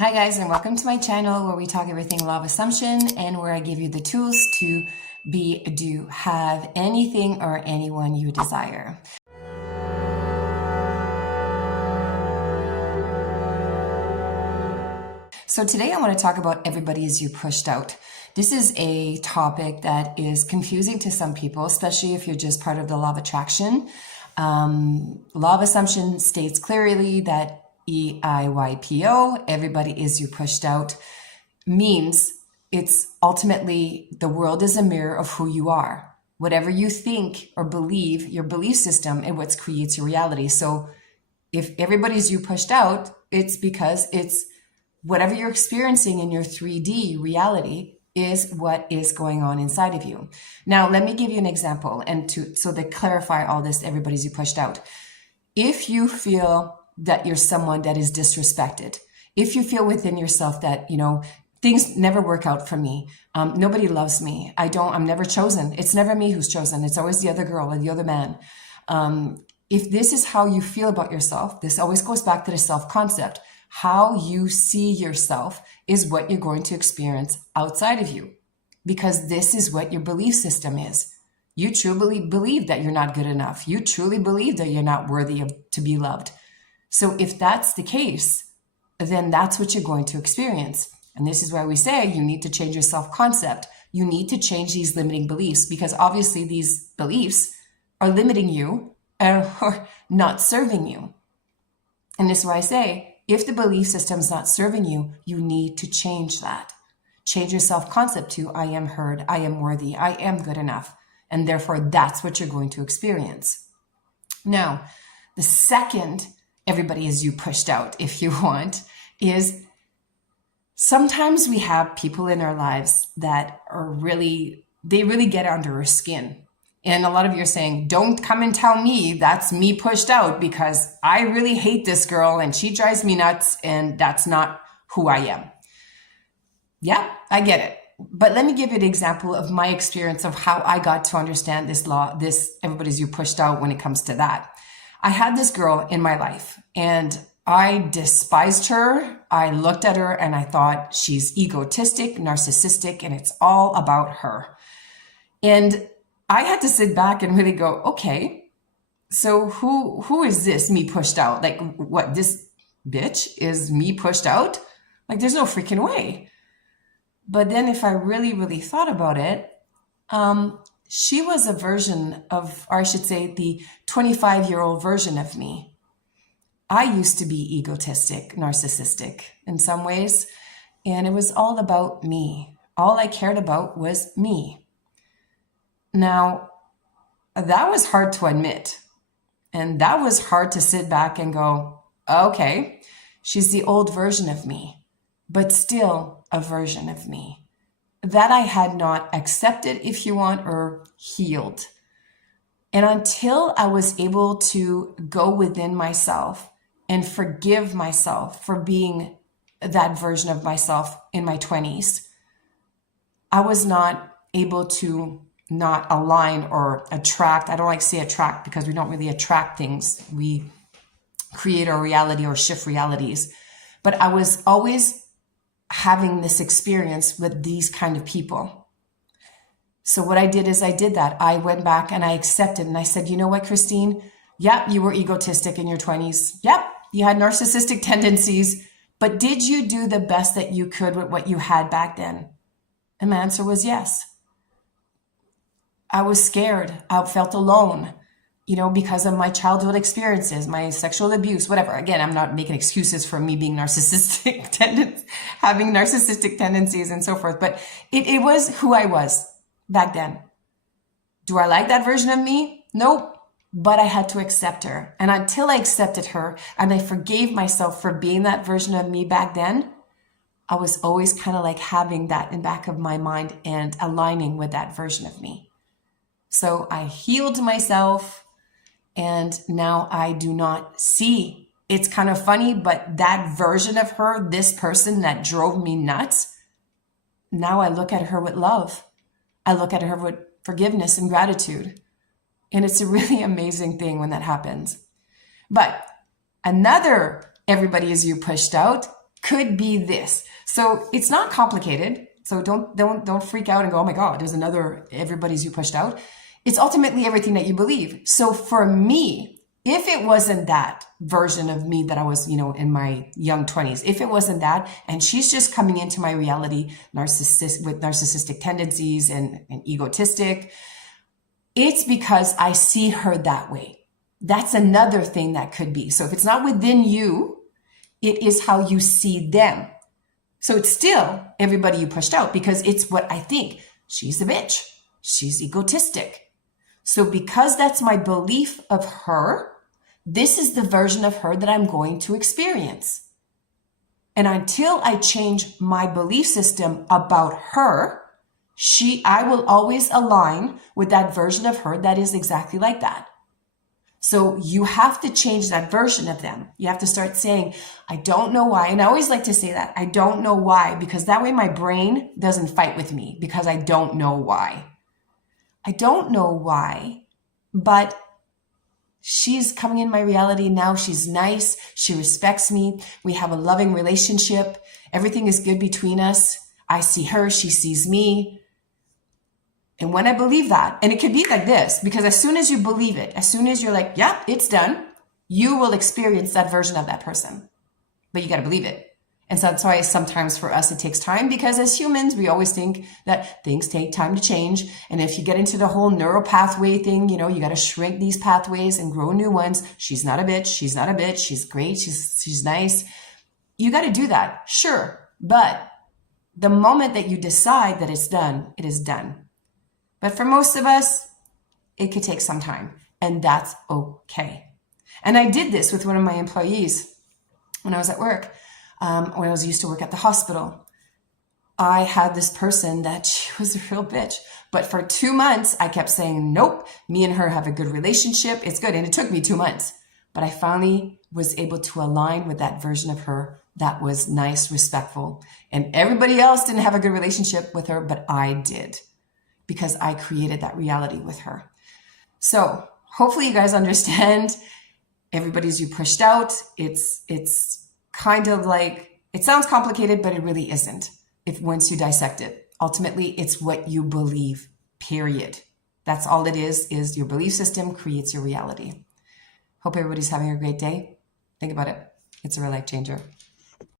Hi guys, and welcome to my channel where we talk everything law of assumption and where I give you the tools to be, do, have anything or anyone you desire. So today I want to talk about everybody is you pushed out. This is a topic that is confusing to some people, especially if you're just part of the law of attraction. Law of assumption states clearly that Eiypo, everybody is you pushed out, means it's ultimately the world is a mirror of who you are. Whatever you think or believe, your belief system is what creates your reality. So if everybody's you pushed out, it's because it's whatever you're experiencing in your 3D reality is what is going on inside of you. Now, let me give you an example so to clarify all this, everybody's you pushed out. If you feel that you're someone that is disrespected, if you feel within yourself that, things never work out for me, nobody loves me, I'm never chosen. It's never me who's chosen. It's always the other girl or the other man. If this is how you feel about yourself, this always goes back to the self-concept. How you see yourself is what you're going to experience outside of you, because this is what your belief system is. You truly believe that you're not good enough. You truly believe that you're not worthy to be loved. So if that's the case, then that's what you're going to experience. And this is why we say you need to change your self-concept. You need to change these limiting beliefs, because obviously these beliefs are limiting you or not serving you. And this is why I say, if the belief system is not serving you, you need to change that. Change your self-concept to I am heard, I am worthy, I am good enough. And therefore, that's what you're going to experience. Now, the second everybody is you pushed out, if you want, is sometimes we have people in our lives that they really get under our skin. And a lot of you are saying, don't come and tell me that's me pushed out, because I really hate this girl and she drives me nuts and that's not who I am. Yeah, I get it. But let me give you an example of my experience of how I got to understand this law, this everybody's you pushed out when it comes to that. I had this girl in my life and I despised her. I looked at her and I thought she's egotistic, narcissistic, and it's all about her. And I had to sit back and really go, okay, so who is this me pushed out? Like, what, this bitch is me pushed out? Like, there's no freaking way. But then if I really, really thought about it, she was a version of, or I should say the 25-year-old version of me. I used to be egotistic, narcissistic in some ways, and it was all about me. All I cared about was me. Now, that was hard to admit, and that was hard to sit back and go, okay, she's the old version of me, but still a version of me that I had not accepted, if you want, or healed. And until I was able to go within myself and forgive myself for being that version of myself in my 20s, I was not able to not align or attract. I don't like to say attract because we don't really attract things. We create our reality or shift realities. But I was always having this experience with these kind of people. So what I did is I did that. I went back and I accepted and I said, you know what, Christine? Yep, you were egotistic in your 20s. Yep, you had narcissistic tendencies. But did you do the best that you could with what you had back then? And my answer was yes. I was scared. I felt alone, because of my childhood experiences, my sexual abuse, whatever. Again, I'm not making excuses for me being narcissistic, having narcissistic tendencies and so forth. But it was who I was back then. Do I like that version of me? Nope. But I had to accept her. And until I accepted her and I forgave myself for being that version of me back then, I was always kind of like having that in the back of my mind and aligning with that version of me. So I healed myself and now I do not see. It's kind of funny, but that version of her, this person that drove me nuts, now I look at her with love. I look at her with forgiveness and gratitude. And it's a really amazing thing when that happens. But another everybody is you pushed out could be this. So it's not complicated. So don't freak out and go, oh my God, there's another everybody's you pushed out. It's ultimately everything that you believe. So for me, if it wasn't that version of me that I was, in my young 20s, if it wasn't that, and she's just coming into my reality with narcissistic tendencies and egotistic, it's because I see her that way. That's another thing that could be. So if it's not within you, it is how you see them. So it's still everybody you pushed out because it's what I think. She's a bitch. She's egotistic. So because that's my belief of her, this is the version of her that I'm going to experience. And until I change my belief system about her, I will always align with that version of her that is exactly like that. So you have to change that version of them. You have to start saying, I don't know why. And I always like to say that, I don't know why, because that way my brain doesn't fight with me because I don't know why. I don't know why, but she's coming in my reality now. She's nice. She respects me. We have a loving relationship. Everything is good between us. I see her. She sees me. And when I believe that, and it could be like this, because as soon as you believe it, as soon as you're like, yeah, it's done, you will experience that version of that person. But you got to believe it. And so that's why sometimes for us, it takes time, because as humans, we always think that things take time to change. And if you get into the whole neural pathway thing, you got to shrink these pathways and grow new ones. She's not a bitch. She's not a bitch. She's great. She's nice. You got to do that. Sure. But the moment that you decide that it's done, it is done. But for most of us, it could take some time, and that's okay. And I did this with one of my employees when I was at work, when I was used to work at the hospital. I had this person that she was a real bitch, but for 2 months, I kept saying, nope, me and her have a good relationship. It's good. And it took me 2 months, but I finally was able to align with that version of her that was nice, respectful. And everybody else didn't have a good relationship with her, but I did, because I created that reality with her. So hopefully you guys understand, everybody's you pushed out. It's kind of like, it sounds complicated, but it really isn't. If once you dissect it, ultimately it's what you believe, period. That's all it is your belief system creates your reality. Hope everybody's having a great day. Think about it. It's a real life changer.